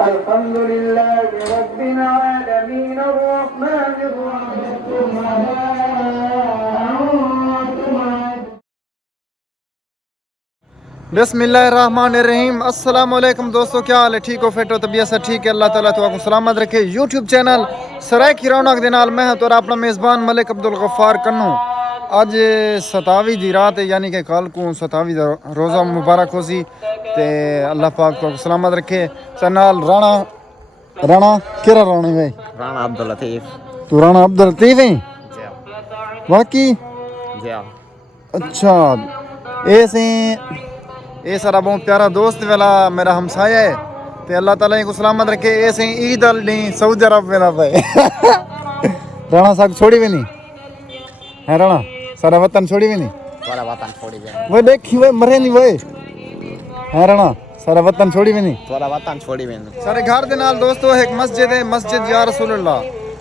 الحمد لله رب العالمين الرحمن الرحيم बिस्मिल्लाहिर्रहमानिर्रहीम। अस्सलाम वालेकुम दोस्तों, क्या हाल है? ठीक हो? फिट हो? तबीयत से ठीक है? अल्लाह ताला तो आपको सलामत रखे। यूट्यूब चैनल सराय की रौनक दे नाल मैं तो अपना मेज़बान मलिक अब्दुल गफ्फार कन्नू। अज 27 दी रात है, यानी कि कल को 27 दा रोज़ा मुबारक हो सी ते अल्लाह पाक तो सलामत रखे। चनाल राणा राणा केरा राणा भाई? राणा अब्दुल लतीफ। तू राणा अब्दुल लतीफ है? जी वाकई? जी अच्छा, ऐसे ये सारा बहुत प्यारा दोस्त वाला मेरा हमसाया है ते अल्लाह ताला इनको सलामत रखे। ऐसे ईद अल नहीं सऊदी अरब में ना पे राणा साहब छोड़ी भी नहीं है। राणा सारा वतन छोड़ी भी नहीं। वाला वतन छोड़ी भी वो देखी वो मरे नहीं वो है। राणा सारा वतन छोड़ी भी नहीं। वाला वतन छोड़ी भी नहीं। सारे घर दे नाल दोस्तों एक मस्जिद है, मस्जिद या रसूलुल्लाह।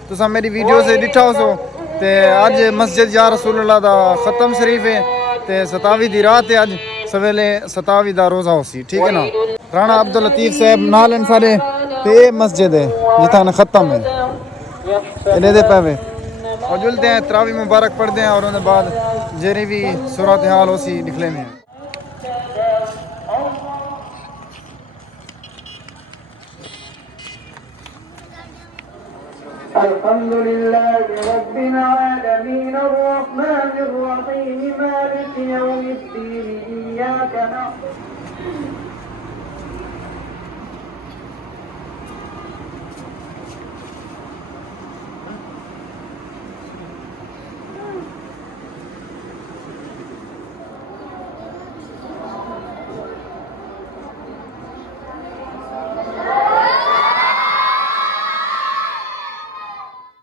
तुसा मेरी वीडियो से दिखा हो सो ते अज मस्जिद या रसूलुल्लाह दा खत्म शरीफ है ते 27 दी रात है। अज सवेले 27 दा रोज़ा हो सी, ठीक है ना। राणा अब्दुल लतीफ साहब नाल इन सारे ते मस्जिद है जिथा ने खत्म है दे पावे और जुलते हैं तरावी मुबारक पढ़ते हैं और उनके बाद जेरी भी सूरत हाल हो सी निकले में। الحمد لله رب العالمين الرحمن الرحيم مالك يوم الدين إياك نعبد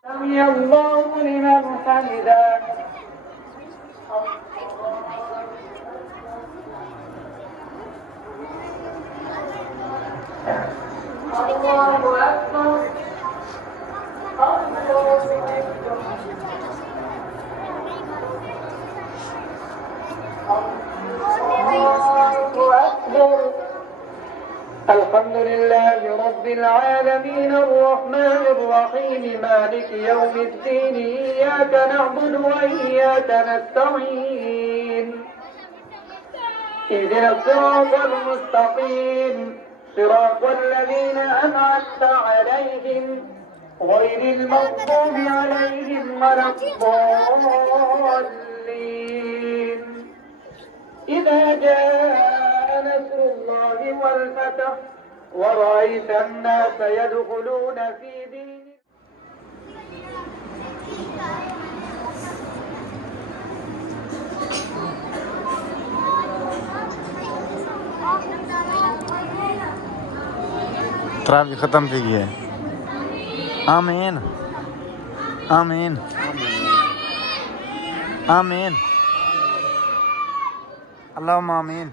سمع الله لمن حمده الله أكبر الحمد لله رب العالمين الرحمن الرحيم مالك يوم الدين إياك نعبد وإياك نستعين اهدنا الصراط المستقيم صراط الذين أنعمت عليهم غير المغضوب عليهم ولا الضالين. إذا جاء نصر الله والفتح ورأيت الناس يدخلون في دين तरावी खत्म थी गई है। आमीन आमीन आमीन अल्लाहुम्मा आमीन।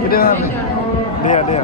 किधर दिया दिया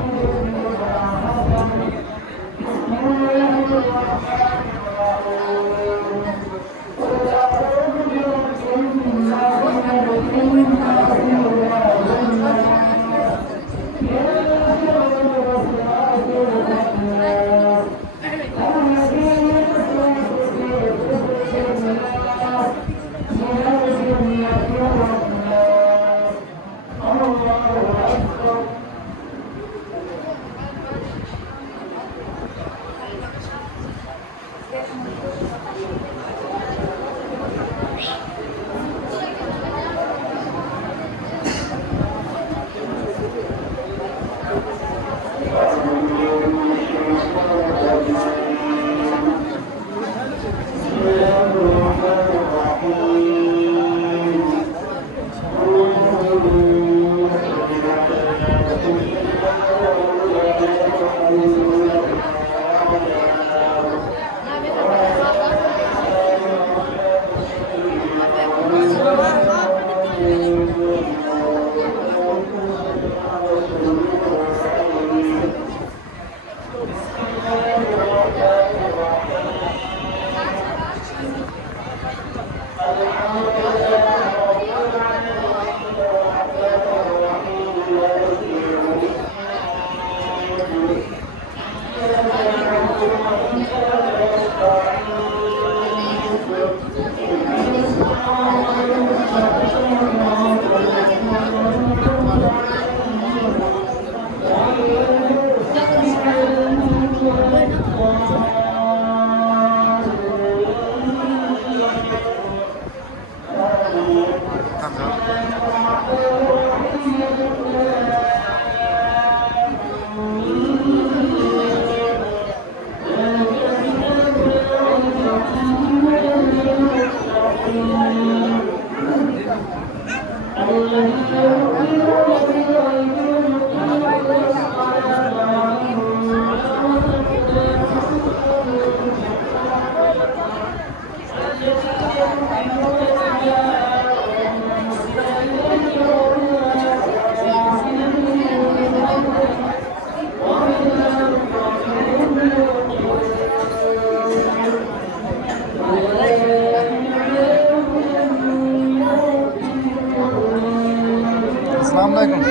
अस्सलाम वालेकुम।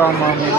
اللهم آمين.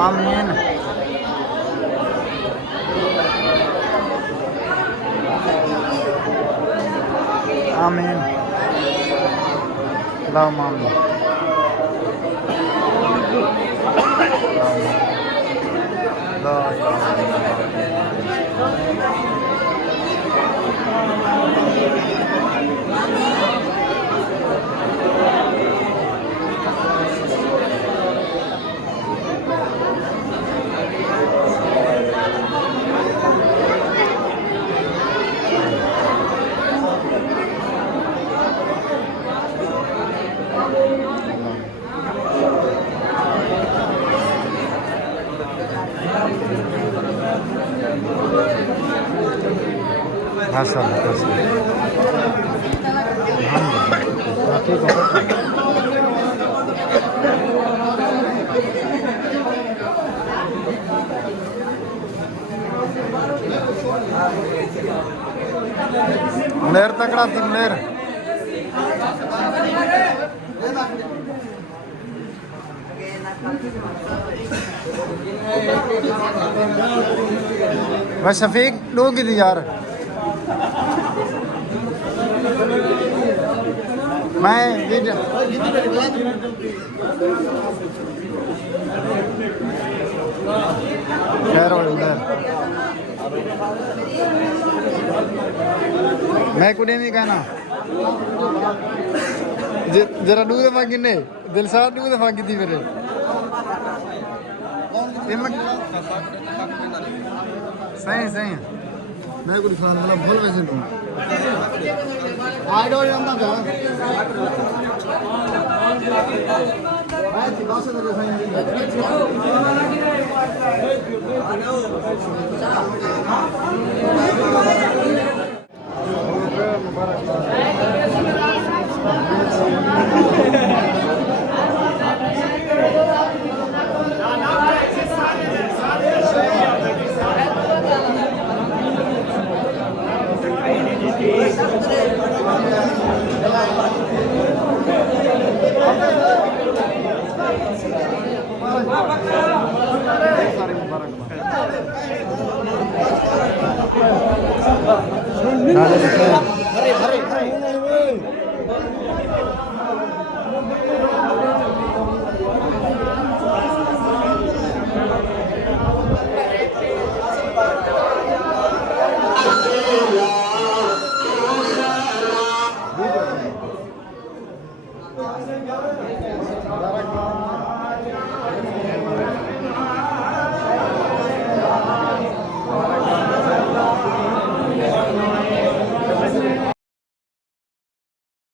आमीन। आमीन। अल्लाहुम्मा आमीन। ला इलाहा इल्लल्लाह। حسن حسن منير تقرا منير بس شفيق لو كده यार मैं खैर और इधर मैं कुछ नहीं कहना जरा दो दफा गिने दिल साथ दो दफा की थी मेरे सही सही मैं कुछ खाना मतलब भूल वैसे दूँ I don't know that. 12